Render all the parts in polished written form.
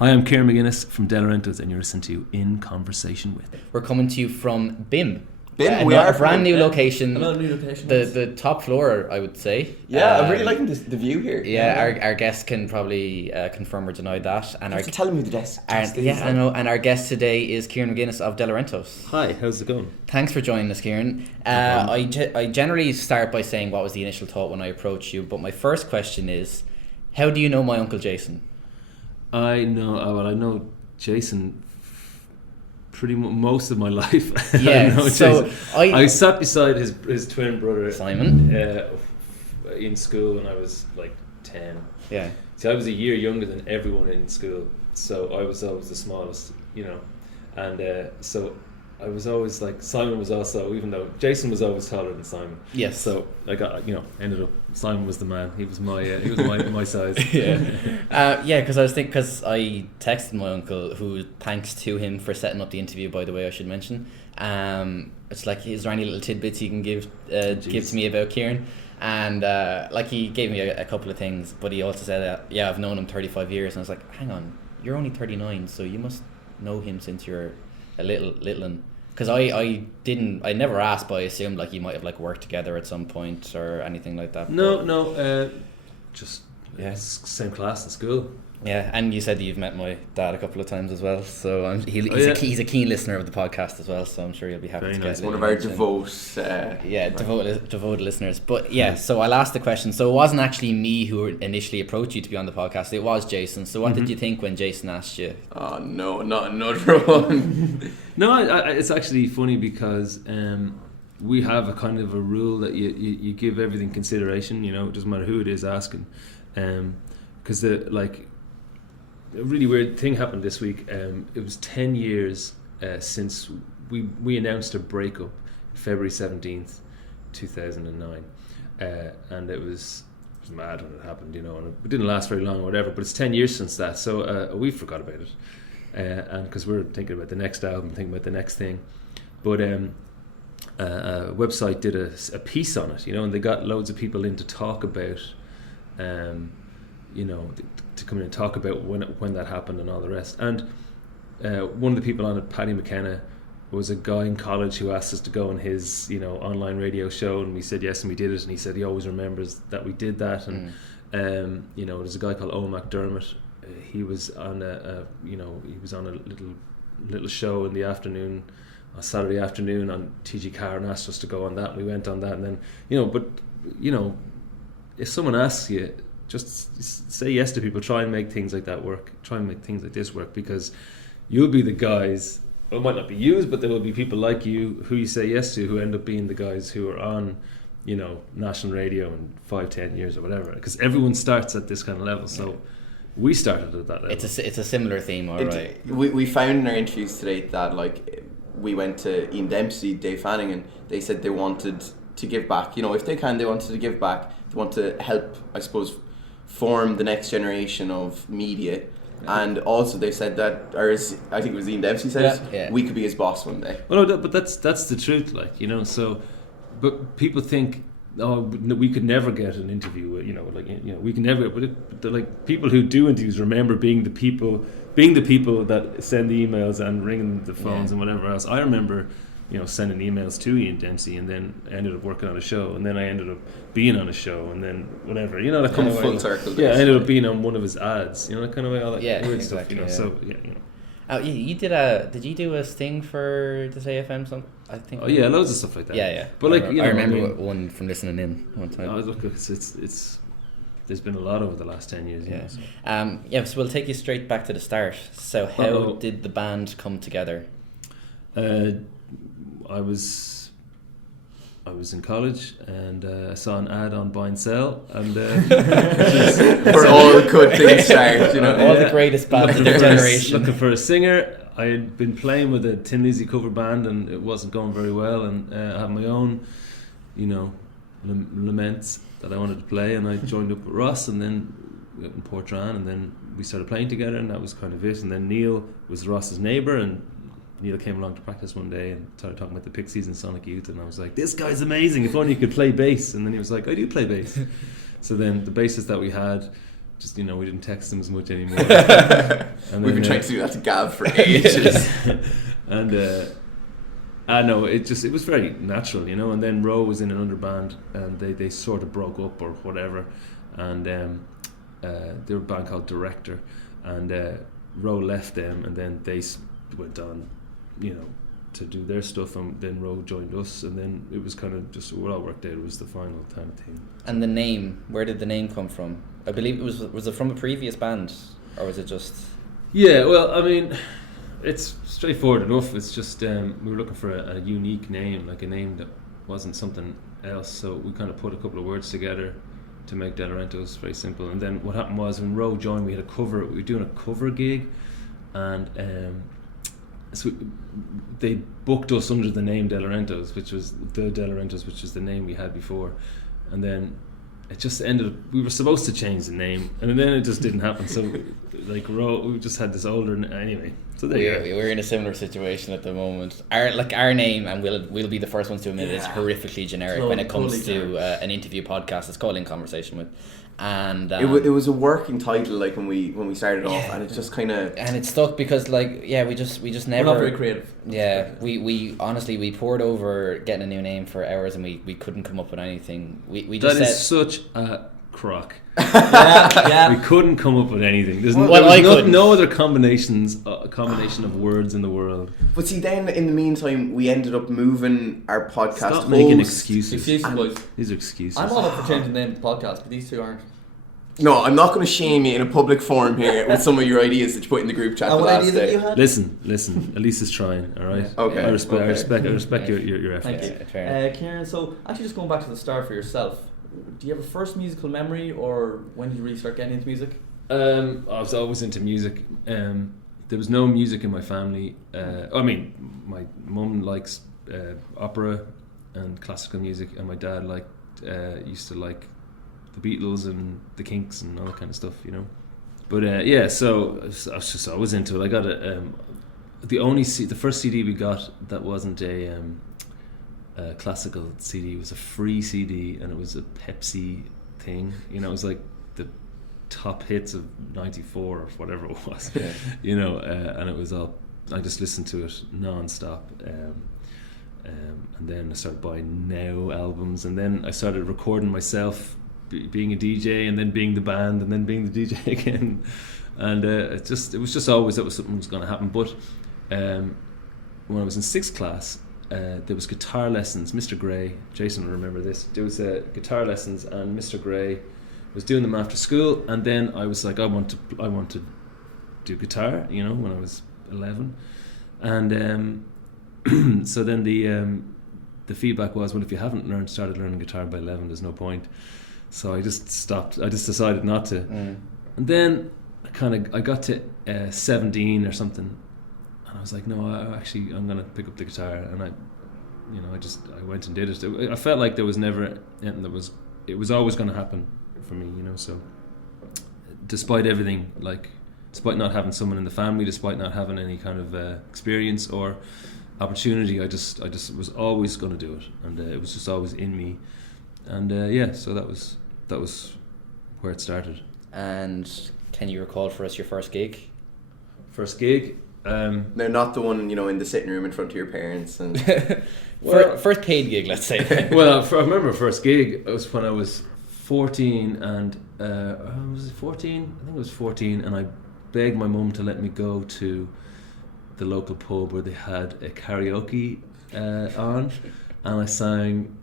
Hi, I'm Kieran McGuinness from Delerentos, and you're listening to In Conversation With. We're coming to you from BIMM. BIMM, we are a brand new location. Another new location. The top floor, I would say. Yeah, I'm really liking the view here. Yeah, our guests can probably confirm or deny that. And Thanks for telling me the desk. I know. And our guest today is Kieran McGuinness of Delerentos. Hi, how's it going? Thanks for joining us, Kieran. I generally start by saying what was the initial thought when I approached you, but my first question is, how do you know my Uncle Jason? I know Jason pretty most of my life. Yeah, I sat beside his twin brother Simon in school when I was like 10. Yeah. See, I was a year younger than everyone in school, so I was always the smallest, and so I was always like, Simon was also, even though Jason was always taller than Simon. Yes. So I got, ended up, Simon was the man. He was my size. Yeah. Because I was thinking, because I texted my uncle, who, thanks to him for setting up the interview, by the way, I should mention. It's like, is there any little tidbits you can give to me about Kieran? And he gave me a couple of things, but he also said, I've known him 35 years. And I was like, hang on, you're only 39, so you must know him since you're a little one. Because I never asked, but I assumed like you might have worked together at some point or anything like that. No, just same class in school. Yeah, and you said that you've met my dad a couple of times as well, so he's a keen listener of the podcast as well, so I'm sure you'll be happy. Very to nice. Get one of our devoted listeners. But so I'll ask the question. So it wasn't actually me who initially approached you to be on the podcast, it was Jason. So what did you think when Jason asked you? Oh no, not another one. No, it's actually funny because we have a kind of a rule that you give everything consideration. It doesn't matter who it is asking, because a really weird thing happened this week. It was 10 years since we announced a breakup, February 17th, 2009, and it was mad when it happened, and it didn't last very long or whatever. But it's 10 years since that, so we forgot about it, and because we're thinking about the next album, thinking about the next thing. But a website did a piece on it, and they got loads of people in to talk about, to come in and talk about when that happened and all the rest. And one of the people on it, Paddy McKenna, was a guy in college who asked us to go on his online radio show, and we said yes, and we did it. And he said he always remembers that we did that. And there's a guy called Owen McDermott. He was on a little show in the afternoon, on Saturday afternoon on TG4, and asked us to go on that. And we went on that, and then if someone asks you, just say yes to people. Try and make things like that work. Try and make things like this work, because you'll be the guys. Well, it might not be you, but there will be people like you who you say yes to, who end up being the guys who are on, national radio in 5-10 years or whatever. Because everyone starts at this kind of level. So we started at that level. It's a similar theme, all right. We found in our interviews today that we went to Ian Dempsey, Dave Fanning, and they said they wanted to give back. If they can, they wanted to give back. They want to help, I suppose, form the next generation of media. And also they said that, or I think it was Ian Dempsey said, we could be his boss one day. Well, no, but that's the truth, so, but people think, we could never get an interview, we can never, but people who do interviews remember being the people that send the emails and ringing the phones and whatever else. I remember sending emails to Ian Dempsey, and then I ended up working on a show, and then I ended up being on a show, and then whatever, that kind of full circle. Yeah, I ended up being on one of his ads, that kind of way, all that weird exactly, stuff, So you did you do a sting for this AFM song? I think. Oh yeah, loads of stuff like that. Yeah. But I remember one from listening in one time. Oh, look, it's there's been a lot over the last 10 years. Yeah. So we'll take you straight back to the start. So how did the band come together? I was in college, and I saw an ad on Buy and Sell, and where all good things start, all the greatest bands of their generation. Looking for a singer. I had been playing with a Tin Lizzy cover band, and it wasn't going very well, and I had my own, laments that I wanted to play, and I joined up with Ross, and then we went in Portrane, and then we started playing together, and that was kind of it. And then Neil was Ross's neighbour, and Neil came along to practice one day and started talking about the Pixies and Sonic Youth, and I was like, this guy's amazing, if only he could play bass. And then he was like, I do play bass. So then the bassist that we had just, you know, we didn't text them as much anymore. And We've been trying to do that to Gav for ages. And no, it was very natural, you know. And then Ro was in an underband, and they sort of broke up or whatever, and they were a band called Director, and Ro left them, and then they went on, you know, to do their stuff, and then Ro joined us, and then it was kind of just, we all worked out, it was the final kind of thing. And the name, where did the name come from? I believe was it from a previous band, or was it just... Yeah, well, I mean, it's straightforward enough. It's just we were looking for a unique name, like a name that wasn't something else, so we kind of put a couple of words together to make Delerentos. Very simple. And then what happened was, when Ro joined, we were doing a cover gig, and so they booked us under the name Delerentos, which was the name we had before, and then it just ended up, we were supposed to change the name, and then it just didn't happen. So like we just had this older anyway. So we're in a similar situation at the moment. Our name, and we'll be the first ones to admit it, is horrifically generic when it comes to an interview podcast. It's called In Conversation With, and it was a working title, like when we started off, and it just kind of, and it stuck because we just never, we're not very creative. Yeah, we honestly, we poured over getting a new name for hours, and we couldn't come up with anything. We just that is such a crock. Yeah. We couldn't come up with anything. There's no other combination of words in the world. But see, then in the meantime, we ended up moving our podcast. Stop making excuses. Excuses, boys. These are excuses. I'm all up for changing the name of the podcast, but these two aren't. No, I'm not going to shame you in a public forum here with some of your ideas that you put in the group chat the last day. You had? Listen. Elisa's trying. All right. Yeah. Okay. I respect your efforts. Thank you. Kieran, so actually just going back to the start for yourself, do you have a first musical memory, or when did you really start getting into music? I was always into music. There was no music in my family. I mean, my mum likes opera and classical music, and my dad used to like the Beatles and the Kinks and all that kind of stuff, you know. But so I was just always into it. I got the first CD we got that wasn't a classical CD, was a free CD, and it was a Pepsi thing, you know. It was like the top hits of '94 or whatever it was, you know, and it was all, I just listened to it non-stop, and then I started buying Now albums, and then I started recording myself being a DJ, and then being the band, and then being the DJ again, and it was just always that was something was going to happen. But when I was in 6th class, there was guitar lessons. Mr. Gray, Jason will remember this, there was guitar lessons, and Mr. Gray was doing them after school, and then I was like, I want to do guitar, you know, when I was 11, and so then the feedback was, well, if you haven't started learning guitar by 11, there's no point. So I just stopped. I just decided not to. And then I got to 17 or something, and I was like, no, I'm going to pick up the guitar, and I went and did it. I felt like there was never anything it was always going to happen for me, you know. So despite everything, despite not having someone in the family, despite not having any kind of experience or opportunity, I just was always going to do it, and it was just always in me, and so that was where it started. And can you recall for us your first gig? First gig? No, not the one, you know, in the sitting room in front of your parents. And first paid gig, let's say. Well, I remember first gig. It was when I was 14, and was it 14? I think it was 14, and I begged my mum to let me go to the local pub where they had a karaoke on, and I sang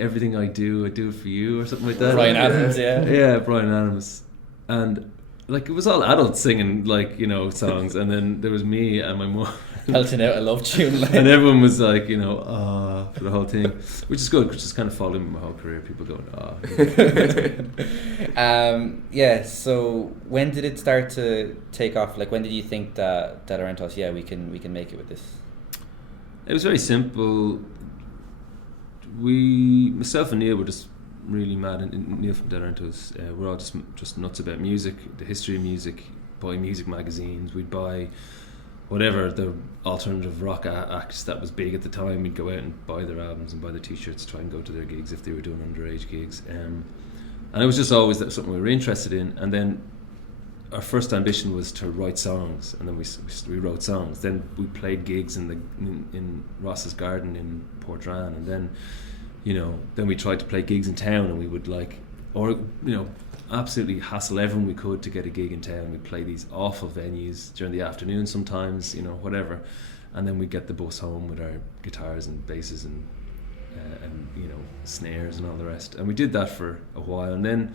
Everything I Do It For You or something like that. Bryan Adams, yeah, Bryan Adams, and it was all adults singing songs, and then there was me and my mum belting out a love tune, and everyone was for the whole thing, which is good, because it's kind of following my whole career, people going So when did it start to take off? When did you think that Delorentos, we can make it with this? It was very simple. Myself and Neil were just really mad, and Neil from Delorentos, we're all just nuts about music, the history of music, buy music magazines, we'd buy whatever the alternative rock acts that was big at the time, we'd go out and buy their albums and buy their t-shirts, try and go to their gigs if they were doing underage gigs, And it was just always something we were interested in. And then our first ambition was to write songs, and then we wrote songs. Then we played gigs in Ross's Garden in Portrane, and then then we tried to play gigs in town, and we would absolutely hassle everyone we could to get a gig in town. We'd play these awful venues during the afternoon sometimes, whatever, and then we'd get the bus home with our guitars and basses and snares and all the rest. And we did that for a while, and then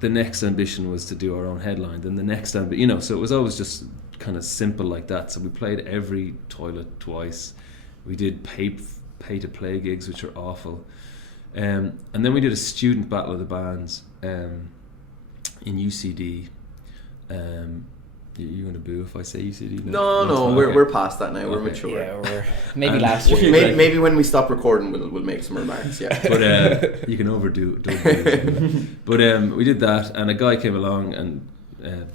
the next ambition was to do our own headline. Then the next so it was always just kind of simple like that. So we played every toilet twice. We did pay to play gigs, which are awful. And then we did a student battle of the bands in UCD. You going to boo if I say UCD? No, we're past that now. We're mature. Yeah, we're maybe last year. Maybe when we stop recording, we'll make some remarks. Yeah, but you can overdo it. But we did that, and a guy came along, and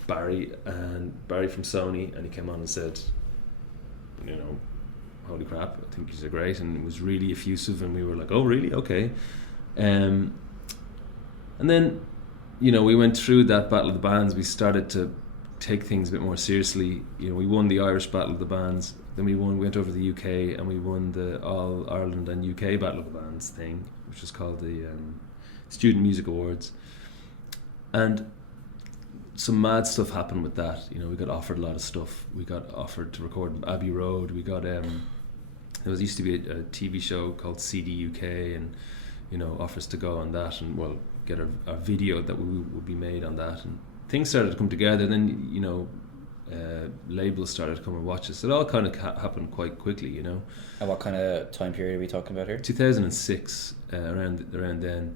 Barry from Sony, and he came on and said, holy crap, I think these are great, and it was really effusive, and we were like, oh really, okay. And then we went through that battle of the bands. We started to take things a bit more seriously. We won the Irish Battle of the Bands, then we went over to the UK and we won the All Ireland and UK Battle of the Bands thing, which was called the Student Music Awards. And some mad stuff happened with that. We got offered a lot of stuff. We got offered to record Abbey Road. We got there used to be a TV show called CD UK, and offers to go on that and get a video that would be made on that, and things started to come together. Then labels started to come and watch us. It all kind of happened quite quickly, And what kind of time period are we talking about here? 2006, around then,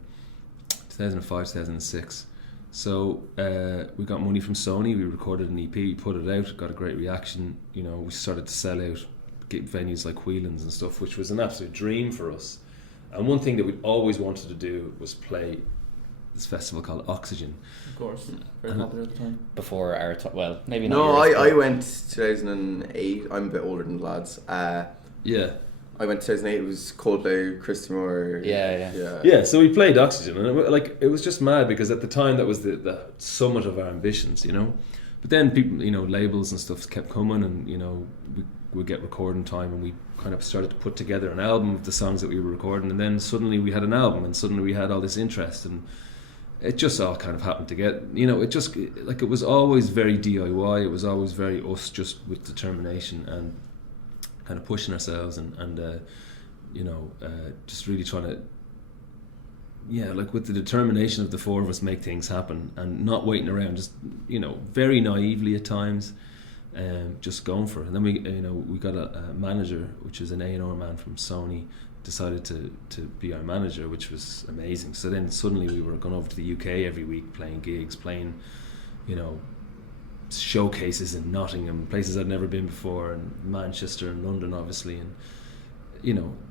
2005, 2006. So we got money from Sony. We recorded an EP, put it out, got a great reaction. We started to sell out venues like Whelan's and stuff, which was an absolute dream for us. And one thing that we always wanted to do was play this festival called Oxygen. Of course, very popular at the time. Before our maybe not. No, I went 2008. I'm a bit older than the lads. Yeah. I went 2008. It was Coldplay, Christy Moore. Yeah. So we played Oxygen, and it was just mad, because at the time that was the summit of our ambitions, But then people, labels and stuff kept coming, and we'd get recording time, and we kind of started to put together an album of the songs that we were recording, and then suddenly we had an album, and suddenly we had all this interest, and it just all kind of happened to get, it just, it was always very DIY, it was always very us, just with determination and kind of pushing ourselves, and just really trying to, with the determination of the four of us, make things happen, and not waiting around, just, very naively at times, just going for it. And then we got a manager, which is an A&R man from Sony, decided to be our manager, which was amazing. So then suddenly we were going over to the UK every week, playing gigs, playing showcases in Nottingham, places I'd never been before, and Manchester and London obviously, and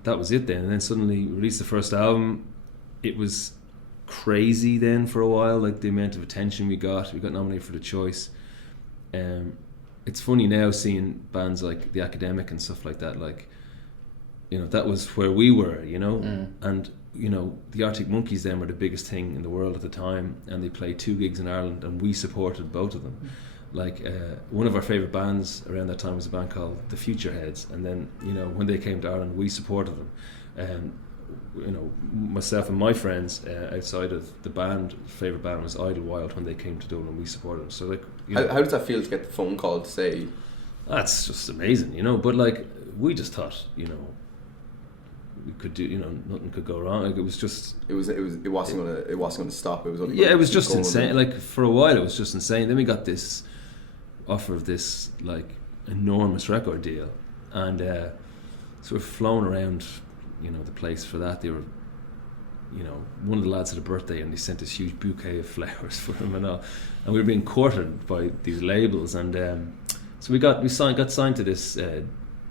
that was it then. And then suddenly we released the first album. It was crazy then for a while, the amount of attention we got nominated for the Choice. It's funny now seeing bands like The Academic and stuff like that, that was where we were, and the Arctic Monkeys then were the biggest thing in the world at the time, and they played 2 gigs in Ireland, and we supported both of them. One of our favourite bands around that time was a band called The Future Heads, and then when they came to Ireland, we supported them. Myself and my friends outside of the band, favourite band was Idlewild. When they came to Dublin, we supported them. So how does that feel to get the phone call to say? That's just amazing, But we just thought, we could do, nothing could go wrong. It was just it wasn't going to stop. It was only it was just insane. For a while, it was just insane. Then we got this offer of this enormous record deal, and so we're flown around the place for that. They were one of the lads had a birthday, and they sent this huge bouquet of flowers for him and all, and we were being courted by these labels, and so we got signed to this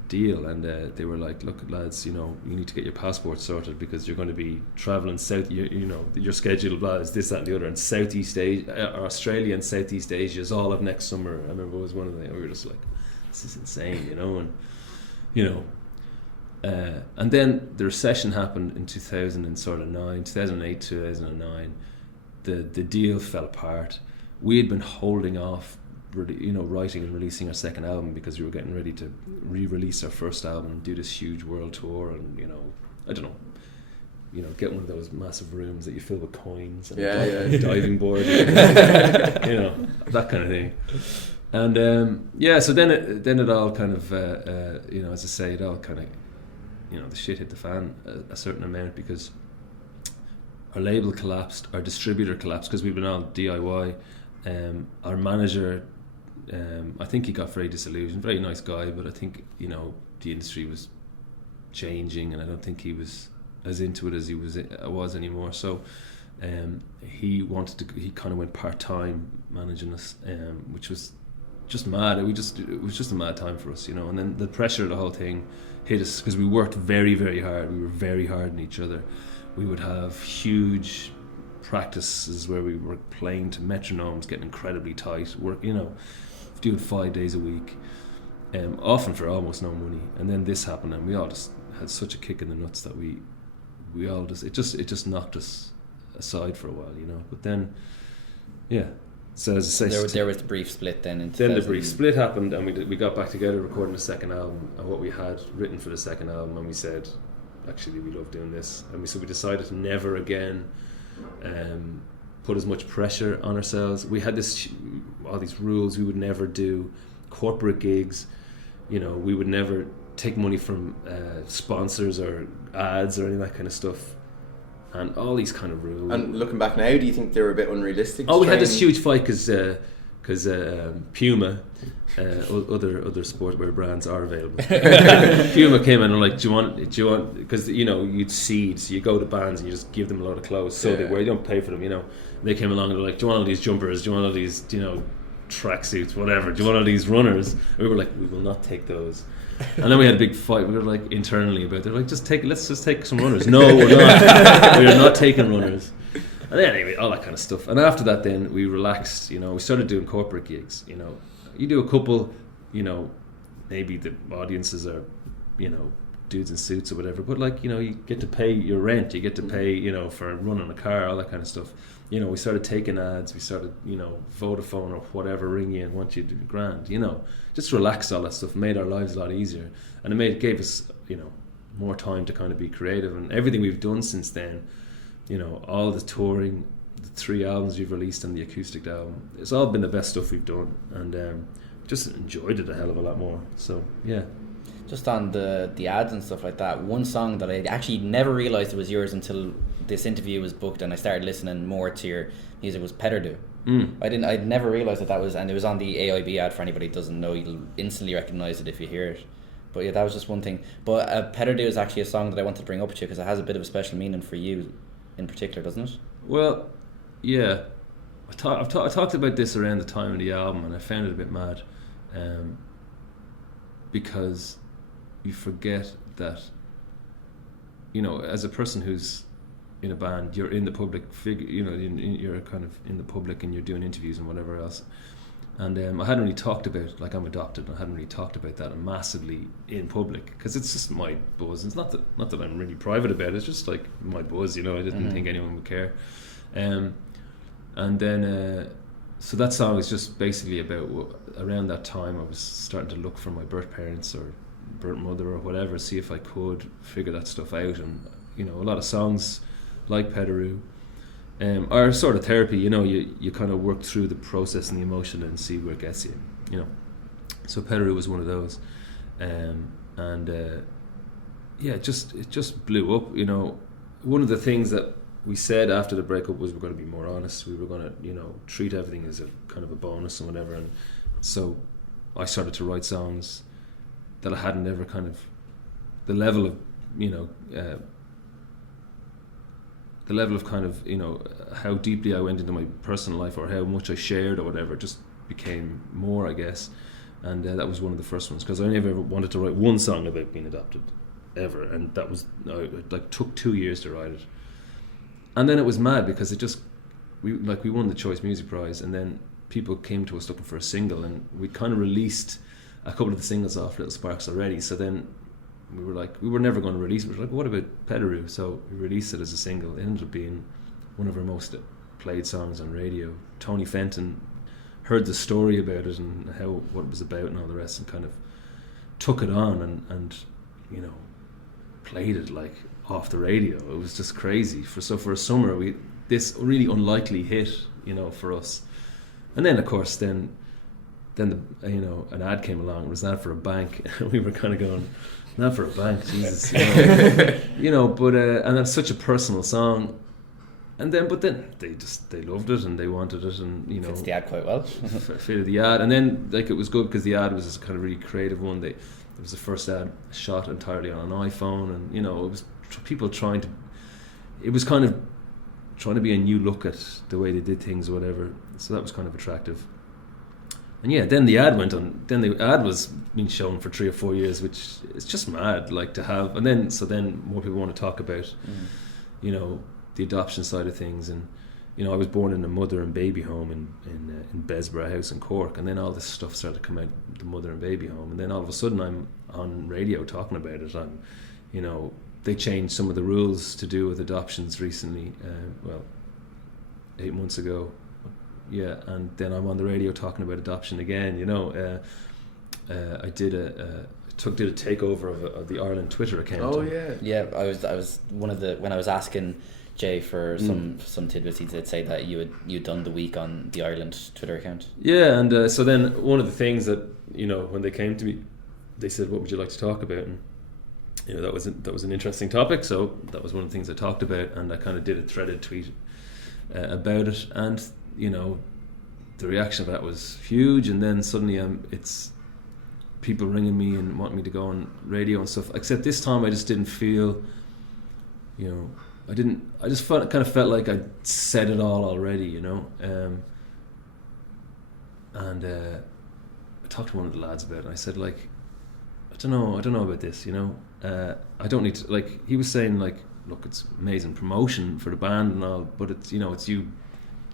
deal, and they were like, look lads, you need to get your passport sorted, because you're going to be travelling south, your schedule is this, that and the other, and Southeast Asia, Australia and Southeast Asia is all of next summer. I remember it was one of the, we were just like, this is insane, and And then the recession happened in 2008, 2009. The deal fell apart. We had been holding off, writing and releasing our second album because we were getting ready to re-release our first album and do this huge world tour, and I don't know, get one of those massive rooms that you fill with coins and diving board, that kind of thing. And so then it all kind of as I say, it all kind of the shit hit the fan a certain amount, because our label collapsed, our distributor collapsed because we've been all DIY. Our manager, I think he got very disillusioned. Very nice guy, but I think the industry was changing, and I don't think he was as into it as he was anymore. So he kind of went part-time managing us, which was just mad. It was just a mad time for us, And then the pressure of the whole thing hit us because we worked very, very hard. We were very hard on each other. We would have huge practices where we were playing to metronomes, getting incredibly tight, doing 5 days a week, often for almost no money. And then this happened, and we all just had such a kick in the nuts that we all just it just knocked us aside for a while, But then, so as I say, there was the brief split then. Then the brief split happened, and we got back together recording the second album and what we had written for the second album, and we said, actually, we love doing this, and we decided to never again put as much pressure on ourselves. We had all these rules. We would never do corporate gigs. We would never take money from sponsors or ads or any of that kind of stuff, and all these kind of rules. And looking back now, do you think they were a bit unrealistic? We had this huge fight because Puma, other sportswear brands are available. Puma came in and like, do you want? Because you'd seed, so you go to bands and you just give them a load of clothes, so they wear. You don't pay for them, They came along and they're like, do you want all these jumpers? Do you want all these, tracksuits, whatever? Do you want all these runners? And we were like, we will not take those. And then we had a big fight. We were like internally about it. They're like, let's just take some runners. No, we're not. We are not taking runners. And then anyway, all that kind of stuff. And after that, then we relaxed. We started doing corporate gigs. You do a couple. Maybe the audiences are, dudes in suits or whatever. But you get to pay your rent. You get to pay, for running a car, all that kind of stuff. We started taking ads. We started, Vodafone or whatever ring you and want you to do grand. Just relaxed, all that stuff. Made our lives a lot easier, and it gave us, more time to kind of be creative. And everything we've done since then. All the touring, the 3 albums we've released and the acoustic album, it's all been the best stuff we've done, and just enjoyed it a hell of a lot more. So yeah. Just on the ads and stuff like that, one song that I actually never realised it was yours until this interview was booked and I started listening more to your music was Petardu. I'd never realised that was, and it was on the AIB ad. For anybody who doesn't know, you'll instantly recognise it if you hear it. But yeah, that was just one thing. But Petardu is actually a song that I wanted to bring up to you because it has a bit of a special meaning for you in particular, doesn't it? Well, yeah. I talked about this around the time of the album, and I found it a bit mad, because you forget that, as a person who's in a band, you're in the public figure, you're kind of in the public and you're doing interviews and whatever else. And I hadn't really talked about, I'm adopted, and I hadn't really talked about that massively in public because it's just my buzz. It's not that I'm really private about it. It's just like my buzz, I didn't think anyone would care. And then, so that song is just basically about around that time I was starting to look for my birth parents or birth mother or whatever, see if I could figure that stuff out. And a lot of songs like Petardu are sort of therapy. You kind of work through the process and the emotion and see where it gets you. So Petardu was one of those, it just blew up. One of the things that we said after the breakup was we're going to be more honest. We were going to treat everything as a kind of a bonus and whatever. And so I started to write songs that I hadn't ever kind of, the level of kind of how deeply I went into my personal life or how much I shared or whatever just became more, I guess. And that was one of the first ones because I never ever wanted to write one song about being adopted ever, and that was it took 2 years to write it. And then it was mad because we won the Choice Music Prize, and then people came to us looking for a single, and we kind of released a couple of the singles off Little Sparks already. So then we were never going to release it. We were like, what about Petardu? So we released it as a single. It ended up being one of our most played songs on radio. Tony Fenton heard the story about it and what it was about and all the rest, and kind of took it on and you know, played it like off the radio. It was just crazy. For a summer, this really unlikely hit, you know, for us. And then of course then the, you know, an ad came along. It was an ad for a bank. We were kind of going, not for a bank, Jesus, you know. You know, but and it's such a personal song. And then, but then they loved it and they wanted it, and you know, fits the ad quite well. Fitted the ad, and then like it was good because the ad was a kind of really creative one. It was the first ad shot entirely on an iPhone, and you know, it was people trying to. It was kind of trying to be a new look at the way they did things or whatever. So that was kind of attractive. And yeah, then the ad went on. Then the ad was being shown for 3 or 4 years, which is just mad, like to have. And then more people want to talk about, you know, the adoption side of things. And you know, I was born in a mother and baby home in Besborough House in Cork, and then all this stuff started to come out, the mother and baby home, and then all of a sudden I'm on radio talking about it. I'm, you know, they changed some of the rules to do with adoptions recently. 8 months ago. Yeah, and then I'm on the radio talking about adoption again. You know, I did a takeover of the Ireland Twitter account. Oh yeah. Yeah, I was one of the, when I was asking Jay for some tidbits, he did say that you'd done the week on the Ireland Twitter account. Yeah, and so then one of the things that, you know, when they came to me, they said, "What would you like to talk about?" And you know, that was an interesting topic. So that was one of the things I talked about, and I kind of did a threaded tweet about it, and you know, the reaction of that was huge. And then suddenly it's people ringing me and wanting me to go on radio and stuff, except this time I just didn't feel, you know, I just kind of felt like I'd said it all already, you know. And I talked to one of the lads about it, and I said, like, I don't know about this, you know. I don't need to, like, he was saying, like, look, it's amazing promotion for the band and all, but it's, you know, it's you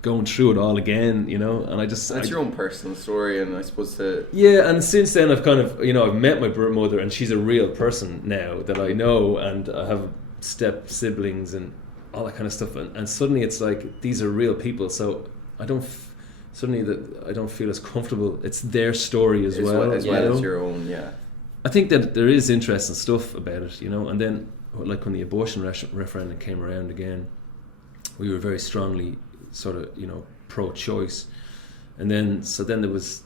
going through it all again, you know. And that's your own personal story, and I suppose yeah. And since then I've kind of, you know, I've met my mother, and she's a real person now that I know, and I have step siblings and all that kind of stuff, and suddenly it's like these are real people, so I don't feel as comfortable. It's their story as well as your own. Yeah, I think that there is interesting stuff about it, you know. And then, like, when the abortion referendum came around again, we were very strongly sort of, you know, pro-choice. And then there was,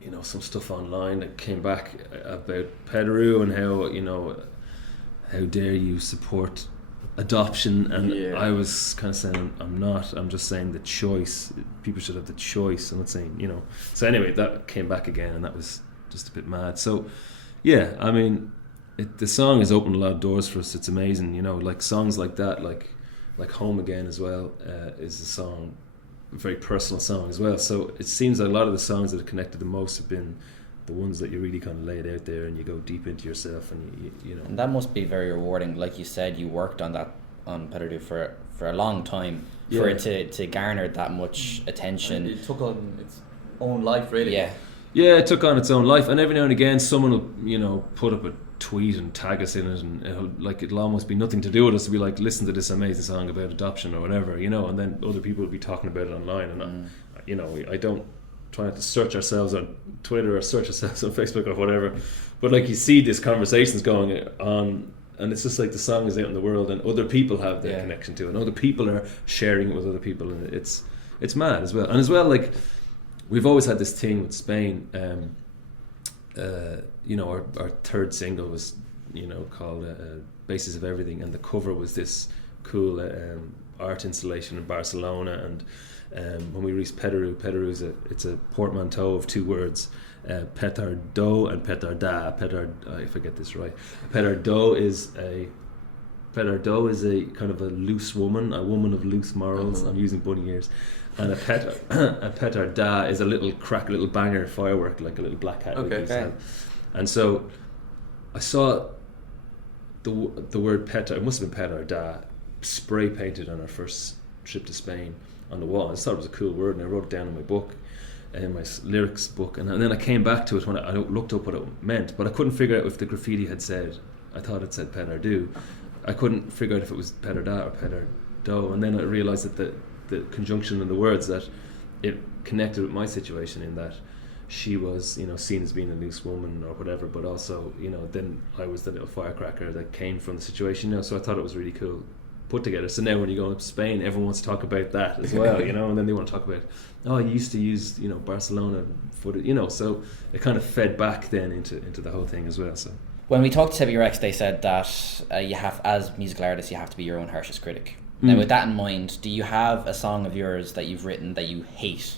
you know, some stuff online that came back about Petardu and how, you know, how dare you support adoption. And I was kind of saying, I'm not, I'm just saying the choice, people should have the choice. I'm not saying, you know. So anyway, that came back again, and that was just a bit mad. So yeah, I mean, the song has opened a lot of doors for us. It's amazing, you know, like songs like that, like Home Again as well, is a song, a very personal song as well. So it seems like a lot of the songs that have connected the most have been the ones that you really kind of lay it out there and you go deep into yourself, and you know. And that must be very rewarding. Like you said, you worked on Petardu for a long time for it to garner that much attention. And it took on its own life, really. Yeah, it took on its own life, and every now and again someone will, you know, put up a tweet and tag us in it, and it'll almost be nothing to do with us. To be like, listen to this amazing song about adoption or whatever, you know, and then other people will be talking about it online, and you know, I don't try not to search ourselves on Twitter or search ourselves on Facebook or whatever, but like, you see these conversations going on, and it's just like the song is out in the world, and other people have their connection to it, and other people are sharing it with other people, and it's mad as well. And as well, like, we've always had this thing with Spain. You know, our third single was, you know, called Basis of Everything, and the cover was this cool art installation in Barcelona. And when we released Petardu, it's a portmanteau of two words, Petardu and Petarda. If I get this right, Petardu is a kind of a loose woman, a woman of loose morals. I'm using bunny ears. And a petarda is a little banger firework, like a little black hat. Okay. And so I saw the word petar, it must have been petarda, spray painted on our first trip to Spain on the wall. I just thought it was a cool word, and I wrote it down in my book. in my lyrics book, and then I came back to it when I looked up what it meant, but I couldn't figure out if the graffiti had said, I thought it said Petardu. I couldn't figure out if it was Petarda or Petardo, and then I realised that the conjunction in the words, that it connected with my situation in that she was, you know, seen as being a loose woman or whatever, but also, you know, then I was the little firecracker that came from the situation, you know, so I thought it was really cool put together. So now when you go up to Spain, everyone wants to talk about that as well, you know, and then they want to talk about, oh, you used to use, you know, Barcelona footage, you know, so it kind of fed back then into the whole thing as well. So when we talked to Sebby Rex, they said that you have, as musical artists, you have to be your own harshest critic. Now, with that in mind, do you have a song of yours that you've written that you hate?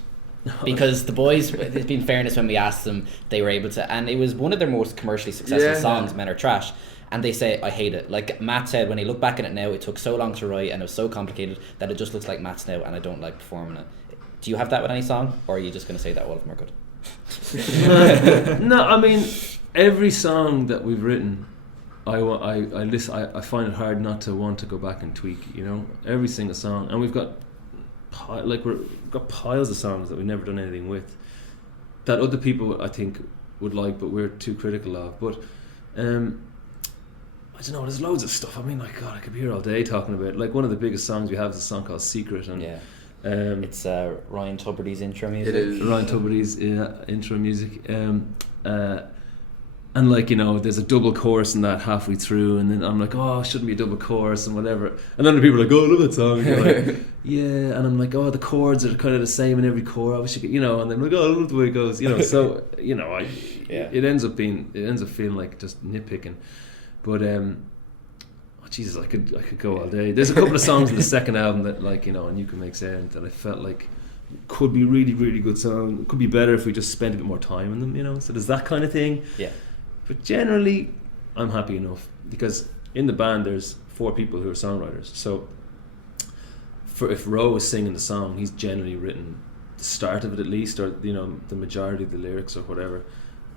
Because the boys, it's been fairness, when we asked them, they were able to, and it was one of their most commercially successful songs, Men Are Trash, and they say, I hate it. Like Matt said, when he looked back at it now, it took so long to write and it was so complicated that it just looks like Matt's now, and I don't like performing it. Do you have that with any song, or are you just going to say that all of them are good? No, I mean, every song that we've written, I listen. I find it hard not to want to go back and tweak. You know, every single song, and we've got we've got piles of songs that we've never done anything with, that other people I think would like, but we're too critical of. But I don't know. There's loads of stuff. I mean, like, God, I could be here all day talking about it. Like, one of the biggest songs we have is a song called Secret, and it's Ryan Tubridy's intro music. It is Ryan Tubridy's intro music. And like, you know, there's a double chorus in that halfway through, and then I'm like, oh, it shouldn't be a double chorus and whatever. And then the people are like, oh, I love that song. And you're like, yeah. And I'm like, oh, the chords are kind of the same in every chord. I wish you could, you know. And then I'm like, oh, I love the way it goes, you know. So, you know, it ends up feeling like just nitpicking. But Jesus, I could go all day. There's a couple of songs in the second album that, like, you know, and You Can Make Sound, that I felt like could be really, really good song. It could be better if we just spent a bit more time on them, you know. So there's that kind of thing. Yeah. But generally, I'm happy enough, because in the band there's 4 people who are songwriters. So if Ro is singing the song, he's generally written the start of it at least, or, you know, the majority of the lyrics or whatever.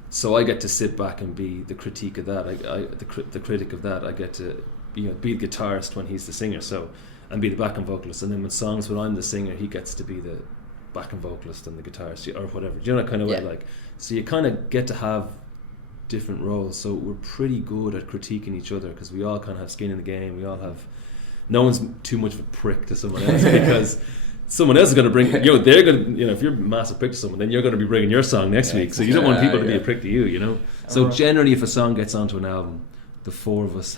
So I get to sit back and be the critique of that. The critic of that. I get to, you know, be the guitarist when he's the singer. So, and be the backing vocalist. And then when songs when I'm the singer, he gets to be the backing vocalist and the guitarist or whatever. Do you know that kind of way? Like, so you kind of get to have different roles. So we're pretty good at critiquing each other, because we all kind of have skin in the game. We all have. No one's too much of a prick to someone else, because someone else is going to bring, you know, they're going to, you know, if you're a massive prick to someone, then you're going to be bringing your song next week. So you don't want people to be a prick to you, you know. So generally, if a song gets onto an album, the 4 of us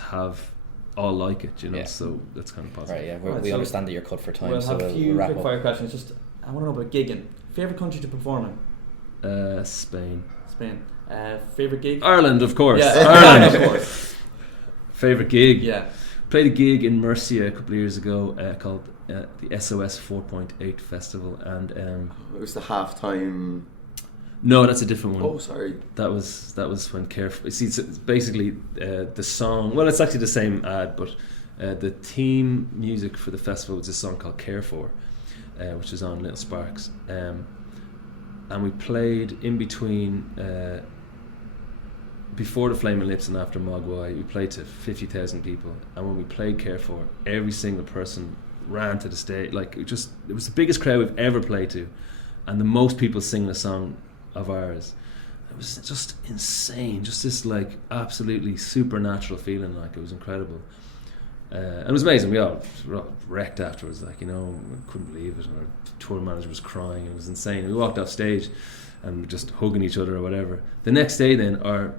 all like it, you know. So that's kind of positive. Right, yeah. We understand that you're cut for time. We'll so have a few wrap quick up. fire questions. Just, I want to know about gigging. Favorite country to perform in? Spain. Favorite gig? Ireland, of course. Yeah, Ireland, of course. Favorite gig? Yeah. Played a gig in Murcia a couple of years ago called the SOS 4.8 Festival, and it was the halftime. No, that's a different one. Oh, sorry. That was when Careful. See, it's basically the song. Well, it's actually the same ad, but the theme music for the festival was a song called Care For, which is on Little Sparks, and we played in between. Before the Flaming Lips and after Mogwai, we played to 50,000 people, and when we played Care For, every single person ran to the stage. Like, it was the biggest crowd we've ever played to, and the most people singing a song of ours. It was just insane, just this like absolutely supernatural feeling. Like, it was incredible, and it was amazing. We all wrecked afterwards, like, you know, couldn't believe it. And our tour manager was crying. It was insane. We walked off stage and we just hugging each other or whatever. The next day, then our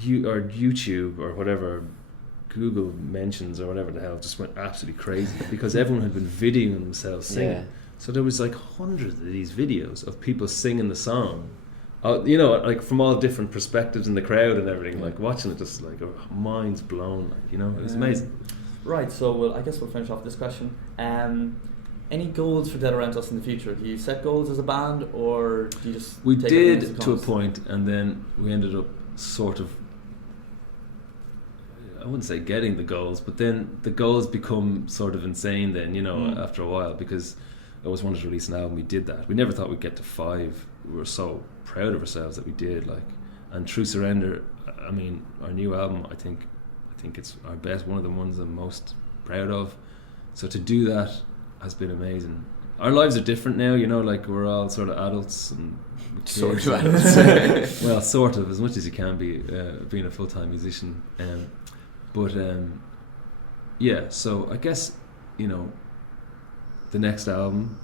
YouTube or whatever, Google mentions or whatever the hell, just went absolutely crazy, because everyone had been videoing themselves singing. Yeah. So there was like hundreds of these videos of people singing the song, you know, like from all different perspectives in the crowd and everything. Like, watching it, just like our minds blown. Like, you know, it was amazing. Right. So I guess we'll finish off this question. Any goals for Delerentos in the future? Do you set goals as a band, or do you just? We did to a point, and then we ended up sort of, I wouldn't say getting the goals, but then the goals become sort of insane then, you know, after a while, because I always wanted to release an album. We did that. We never thought we'd get to 5. We were so proud of ourselves that we did, like. And True Surrender, I mean, our new album, I think it's our best, one of the ones I'm most proud of. So to do that has been amazing. our lives are different now, you know, like we're all sort of adults and Sort kids of and- adults. well, sort of, as much as you can be, being a full-time musician. But yeah, so I guess, you know, the next album,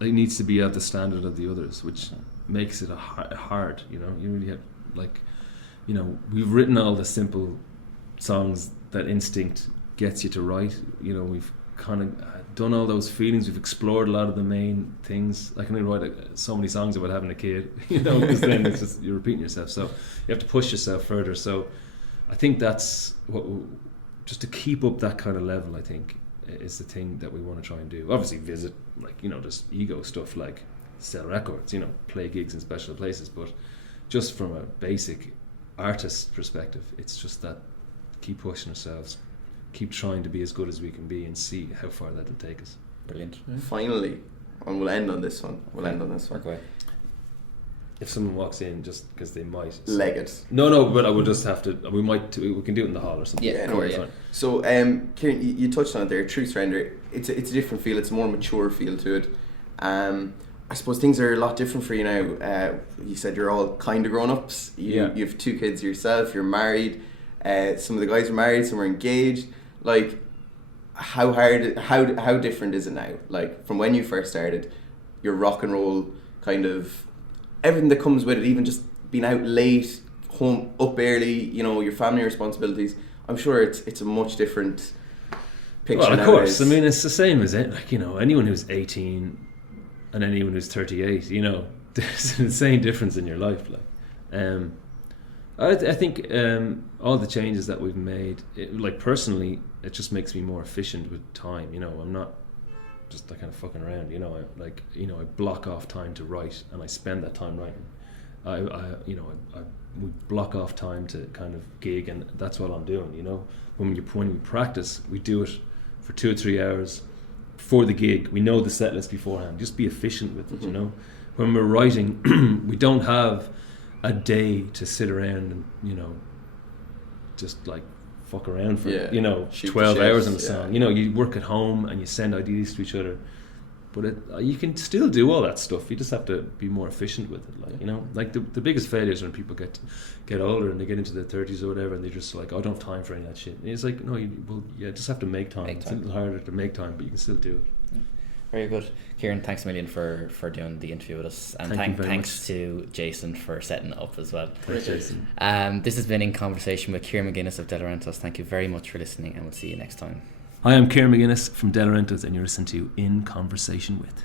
it needs to be at the standard of the others, which makes it hard, you know. You really have, like, you know, we've written all the simple songs that instinct gets you to write. You know, we've kind of done all those feelings. We've explored a lot of the main things. I can only write so many songs about having a kid, you know, because then it's just, you're repeating yourself. So you have to push yourself further. So I think that's what, just to keep up that kind of level, I think, is the thing that we want to try and do. Obviously visit, like, you know, just ego stuff, like sell records, you know, play gigs in special places, but just from a basic artist perspective, it's just that keep pushing ourselves, keep trying to be as good as we can be, and see how far that'll take us. Brilliant. Finally, and we'll end on this one. Work away. If someone walks in, just because they might Leg it. no, but I would just have to. We can do it in the hall or something. Yeah, no cool, worries. yeah. So, Kieran, you touched on it there. True Surrender. It's a different feel. It's a more mature feel to it. I suppose things are a lot different for you now. You said you're all kind of grown ups. You have 2 kids yourself. You're married. Some of the guys are married. Some are engaged. Like, how different is it now? Like, from when you first started, your rock and roll kind of everything that comes with it, even just being out late, home up early, you know, your family responsibilities. I'm sure it's a much different picture. Well, of nowadays. course. I mean, it's the same as it. Like, you know, anyone who's 18 and anyone who's 38, you know, there's an insane difference in your life. Like, I think all the changes that we've made, like personally, it just makes me more efficient with time. You know, I'm not just like kind of fucking around. You know, I block off time to write, and I spend that time writing. We block off time to kind of gig, and that's what I'm doing. You know, when we practice, we do it for 2 or 3 hours before the gig. We know the set list beforehand. Just be efficient with it. You know, when we're writing, we don't have a day to sit around and, you know, just like fuck around for, you know, shoot 12 the hours shit, on a song. You know, you work at home and you send ideas to each other, but you can still do all that stuff. You just have to be more efficient with it. Like, you know, like the biggest failures when people get older and they get into their 30s or whatever, and they're just like, I don't have time for any of that shit. And it's like, no, you just have to make time. It's a little harder to make time, but you can still do it. Very good. Kieran, thanks a million for doing the interview with us. And thanks to Jason for setting it up as well. Thanks, Jason. This has been In Conversation with Kieran McGuinness of Delerentos. Thank you very much for listening, and we'll see you next time. Hi, I'm Kieran McGuinness from Delerentos, and you're listening to In Conversation with.